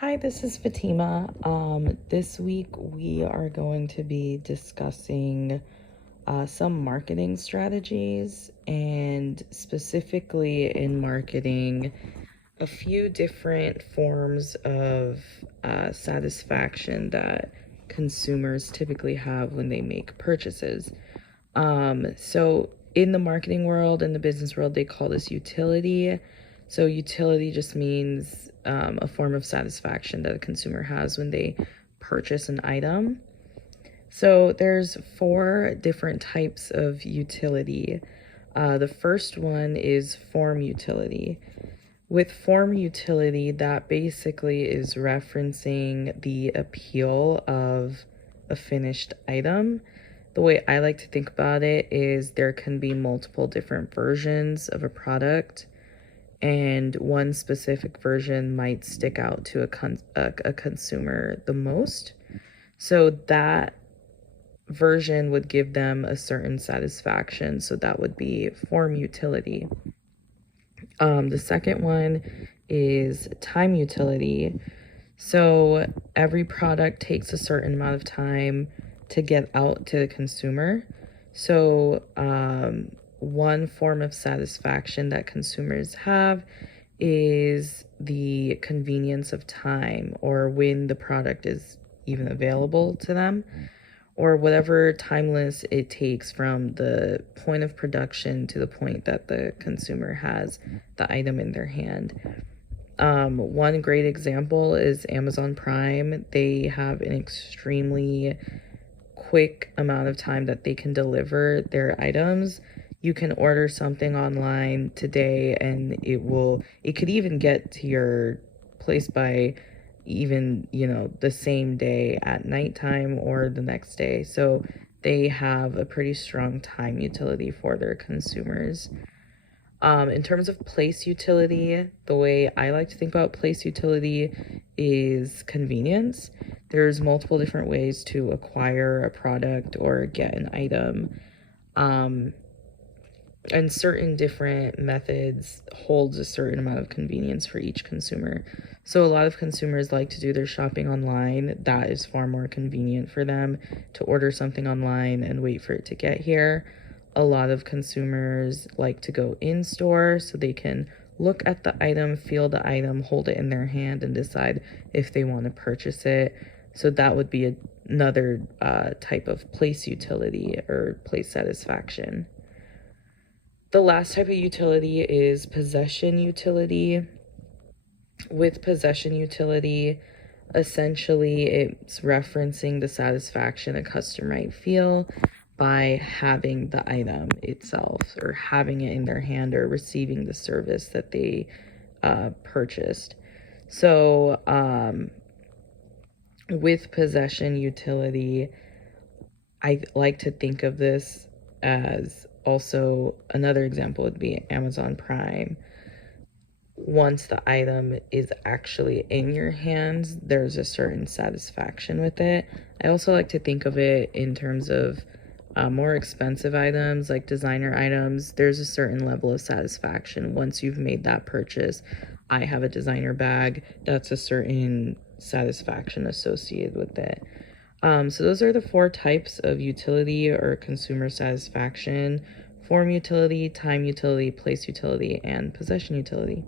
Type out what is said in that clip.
Hi, this is Fatima. This week we are going to be discussing some marketing strategies, and specifically in marketing, a few different forms of satisfaction that consumers typically have when they make purchases. So in the marketing world and the business world, they call this utility. So utility just means a form of satisfaction that a consumer has when they purchase an item. So there's four different types of utility. The first one is form utility. With form utility, that basically is referencing the appeal of a finished item. The way I like to think about it is there can be multiple different versions of a product, and one specific version might stick out to a consumer the most. So that version would give them a certain satisfaction. So that would be form utility. The second one is time utility. So every product takes a certain amount of time to get out to the consumer. So one form of satisfaction that consumers have is the convenience of time, or when the product is even available to them, or whatever timeless it takes from the point of production to the point that the consumer has the item in their hand. One great example is Amazon Prime. They have an extremely quick amount of time that they can deliver their items. You can order something online today and it could even get to your place by even, the same day at nighttime or the next day. So they have a pretty strong time utility for their consumers. In terms of place utility, the way I like to think about place utility is convenience. There's multiple different ways to acquire a product or get an item. And certain different methods holds a certain amount of convenience for each consumer. So a lot of consumers like to do their shopping online. That is far more convenient for them to order something online and wait for it to get here. A lot of consumers like to go in store so they can look at the item, feel the item, hold it in their hand, and decide if they want to purchase it. So that would be another type of place utility or place satisfaction. The last type of utility is possession utility. With possession utility, essentially it's referencing the satisfaction a customer might feel by having the item itself, or having it in their hand, or receiving the service that they purchased. So with possession utility, I like to think of this as also another example would be Amazon Prime. Once the item is actually in your hands, there's a certain satisfaction with it. I also like to think of it in terms of more expensive items, like designer items. There's a certain level of satisfaction. Once you've made that purchase, I have a designer bag, that's a certain satisfaction associated with it. So those are the four types of utility or consumer satisfaction: form utility, time utility, place utility, and possession utility.